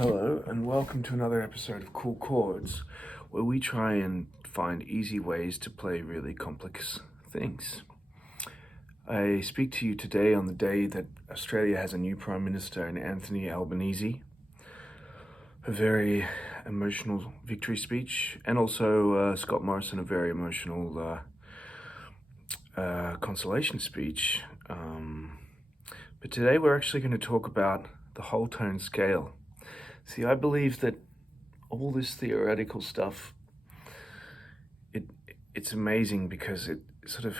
Hello, and welcome to another episode of Kool Chords, where we try and find easy ways to play really complex things. I speak to you today on the day that Australia has a new Prime Minister in Anthony Albanese. A very emotional victory speech, and also Scott Morrison, a very emotional consolation speech. But today we're actually going to talk about the whole tone scale. See, I believe that all this theoretical stuff, it's amazing because it sort of,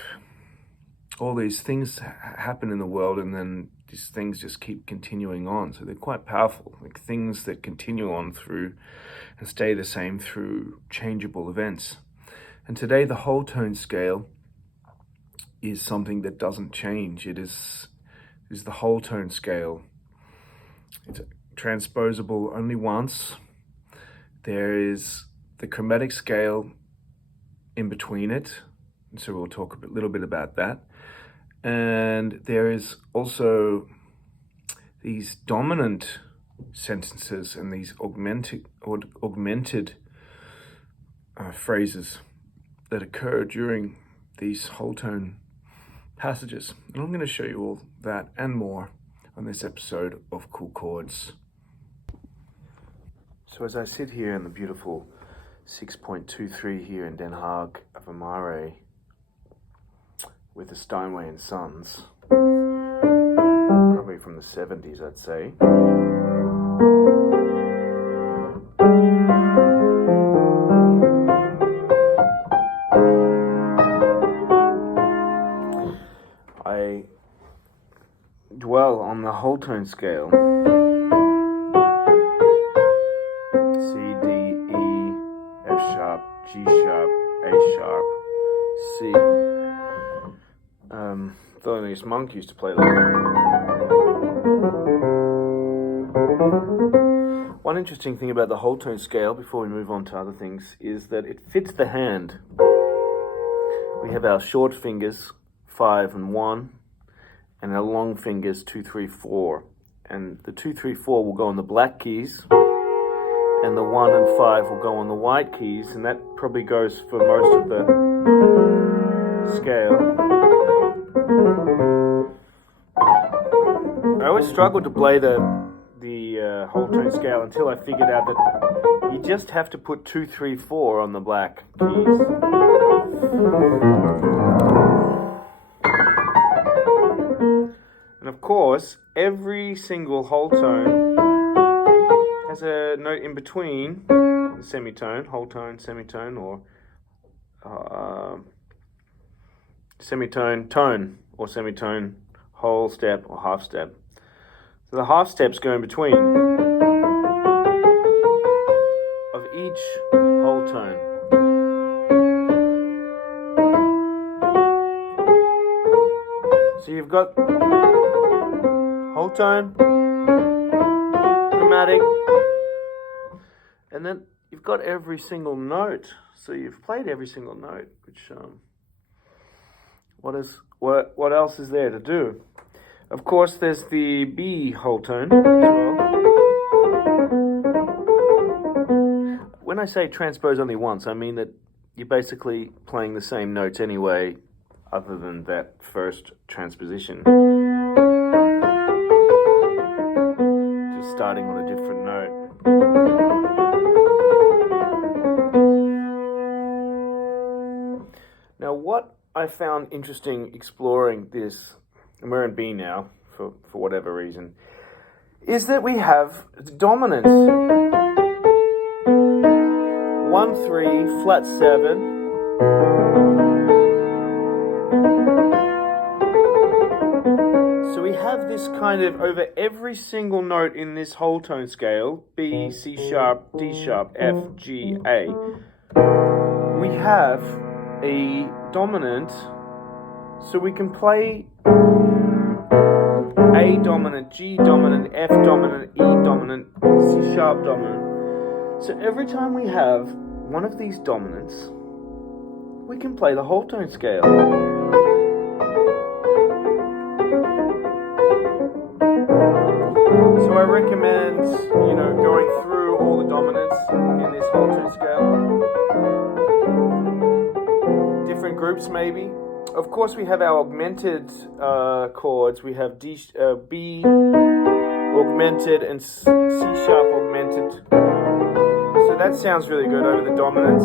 all these things happen in the world and then these things just keep continuing on. So they're quite powerful, like things that continue on through and stay the same through changeable events. And today the whole tone scale is something that doesn't change. It is the whole tone scale. It's transposable only once. There is the chromatic scale in between it, and so we'll talk a little bit about that. And there is also these dominant sentences and these augmented phrases that occur during these whole tone passages. And I'm going to show you all that and more on this episode of Kool Chords. So as I sit here in the beautiful 6.23 here in Den Haag of Amare with the Steinway and Sons, probably from the 70s, I'd say. I dwell on the whole tone scale. C, D, E, F sharp, G sharp, A sharp, C. Thelonious Monk used to play that. One interesting thing about the whole tone scale, before we move on to other things, is that it fits the hand. We have our short fingers, 5 and 1, and our long fingers, 2, 3, 4. And the 2, 3, 4 will go on the black keys, and the 1 and 5 will go on the white keys, and that probably goes for most of the scale. I always struggled to play the whole tone scale until I figured out that you just have to put 2, 3, 4 on the black keys. And of course, every single whole tone has a note in between, a semitone, whole tone, semitone, or semitone, tone, or semitone, whole step, or half step. So the half steps go in between of each whole tone. So you've got whole tone, chromatic, and then you've got every single note. So you've played every single note, which what else is there to do? Of course, there's the B whole tone as well. When I say transpose only once, I mean that you're basically playing the same notes anyway, other than that first transposition. Just starting on a different note. Now, what I found interesting exploring this, and we're in B now, for whatever reason, is that we have the dominance. 1, 3, flat 7. So we have this kind of, over every single note in this whole tone scale, B, C sharp, D sharp, F, G, A, we have a dominant, so we can play A dominant, G dominant, F dominant, E dominant, C sharp dominant. So every time we have one of these dominants, we can play the whole tone scale. So I recommend, going groups maybe. Of course, we have our augmented chords. We have B augmented and C sharp augmented. So that sounds really good over the dominants.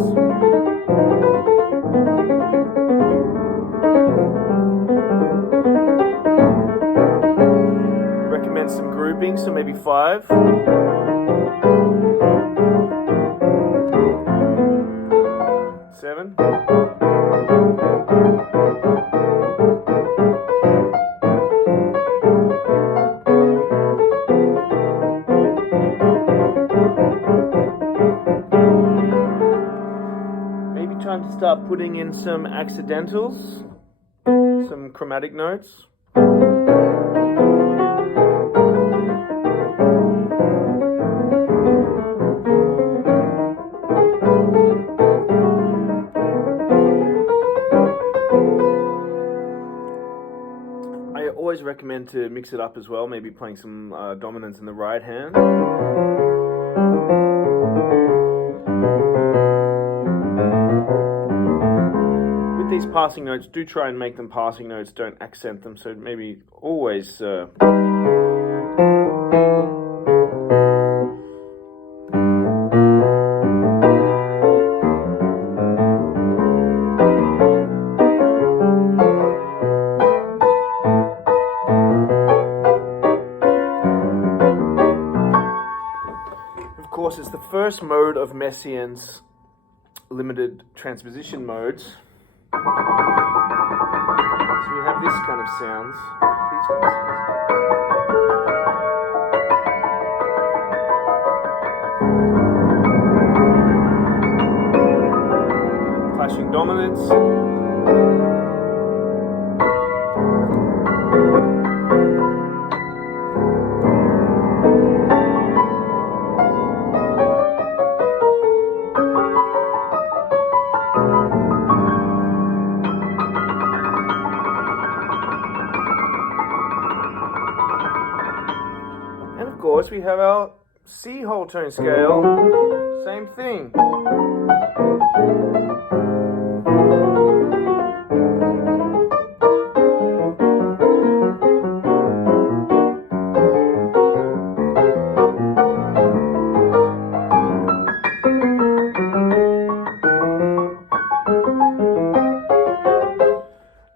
Recommend some grouping, so maybe 5. Seven. Maybe time to start putting in some accidentals, some chromatic notes. I always recommend to mix it up as well, maybe playing some dominants in the right hand. With these passing notes, do try and make them passing notes, don't accent them, so maybe always of course, it's the first mode of Messiaen's limited transposition modes. So we have this kind of sounds. These kind of sounds. Clashing dominants. And of course we have our C whole tone scale, same thing.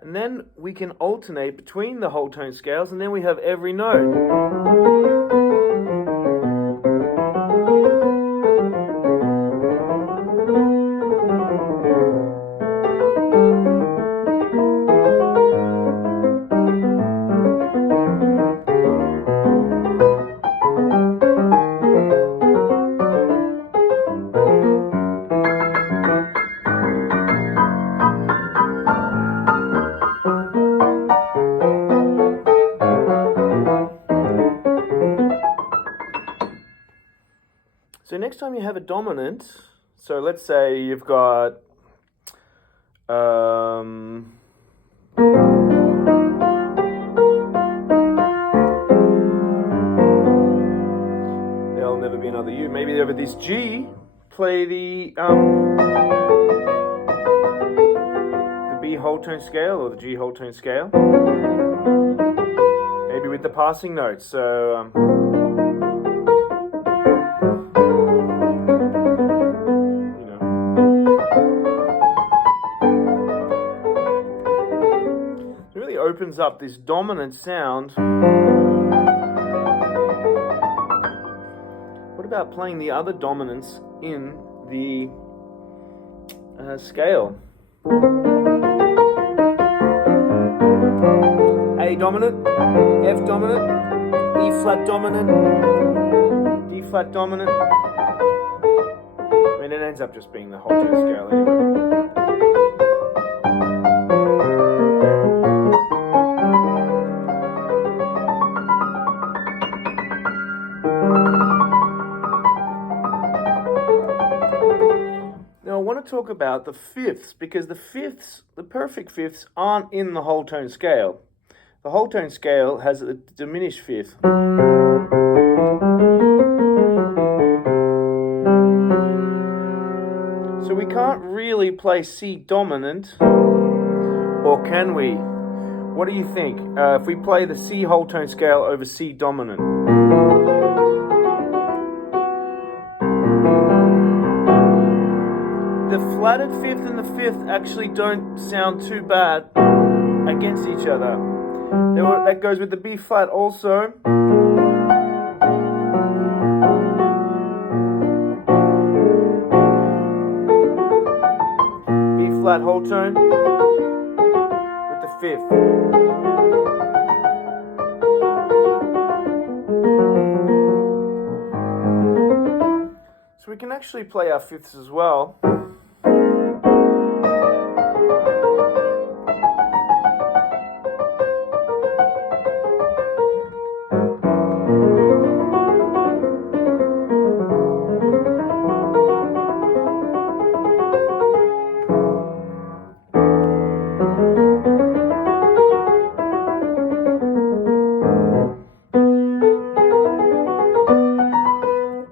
And then we can alternate between the whole tone scales, and then we have every note. So next time you have a dominant, so let's say you've got they'll never be another U. Maybe over this G, play the B whole tone scale or the G whole tone scale. Maybe with the passing notes. So opens up this dominant sound. What about playing the other dominants in the scale? A dominant, F dominant, E flat dominant, D flat dominant. I mean, it ends up just being the whole tone scale anyway. I want to talk about the fifths, because the perfect fifths aren't in the whole tone scale. The whole tone scale has a diminished fifth. So we can't really play C dominant Or can we? What do you think? If we play the C whole tone scale over C dominant. The flatted fifth and the fifth actually don't sound too bad against each other. That goes with the B flat also. B flat whole tone with the fifth. So we can actually play our fifths as well.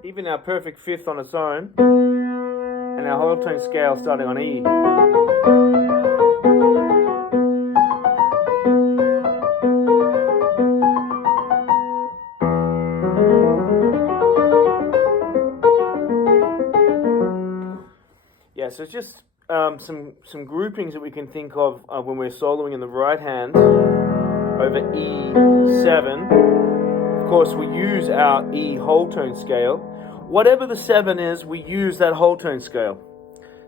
Even our perfect fifth on its own, and our whole tone scale starting on E. Yeah, so it's just some groupings that we can think of when we're soloing in the right hand over E7. Of course, we use our E whole tone scale. Whatever the 7 is, we use that whole tone scale.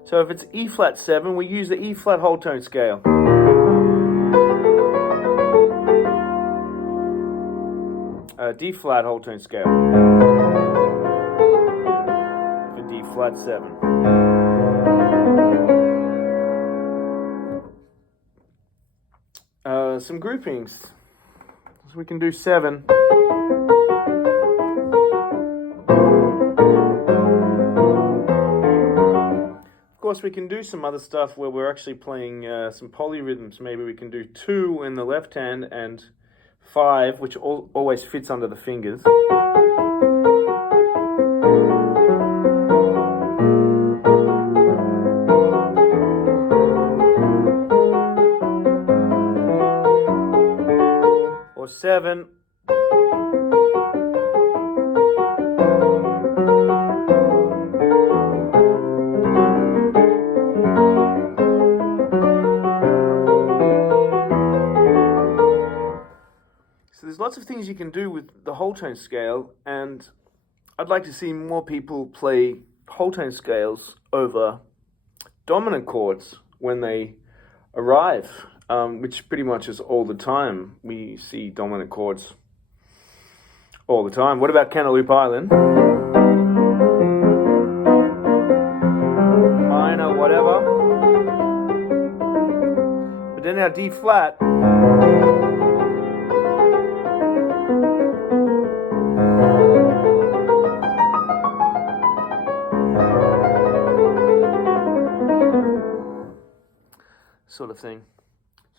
So if it's E flat 7, we use the E flat whole tone scale. D flat whole tone scale for D flat 7. Some groupings. So we can do 7. Of course, we can do some other stuff where we're actually playing some polyrhythms. Maybe we can do 2 in the left hand and 5, which always fits under the fingers. Or 7. So there's lots of things you can do with the whole tone scale, and I'd like to see more people play whole tone scales over dominant chords when they arrive, which pretty much is all the time. We see dominant chords all the time. What about Cantaloupe Island? Minor, whatever. But then our D flat. Sort of thing.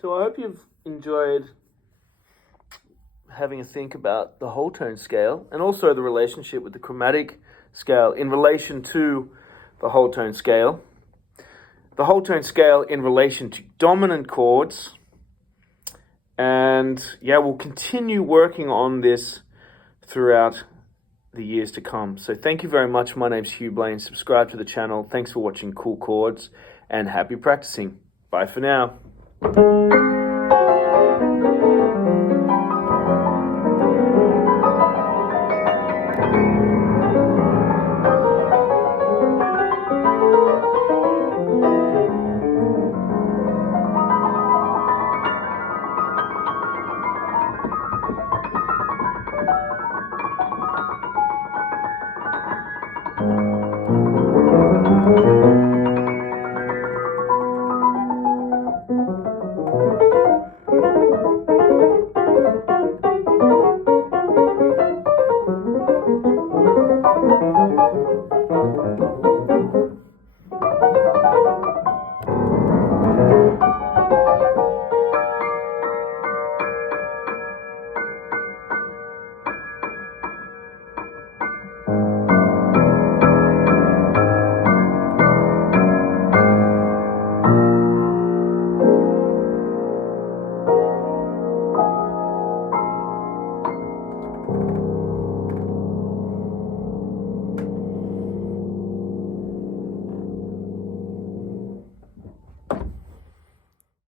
So I hope you've enjoyed having a think about the whole tone scale and also the relationship with the chromatic scale in relation to the whole tone scale. The whole tone scale in relation to dominant chords. And yeah, we'll continue working on this throughout the years to come. So thank you very much. My name's Hugh Blaine. Subscribe to the channel. Thanks for watching Kool Chords and happy practicing. Bye for now.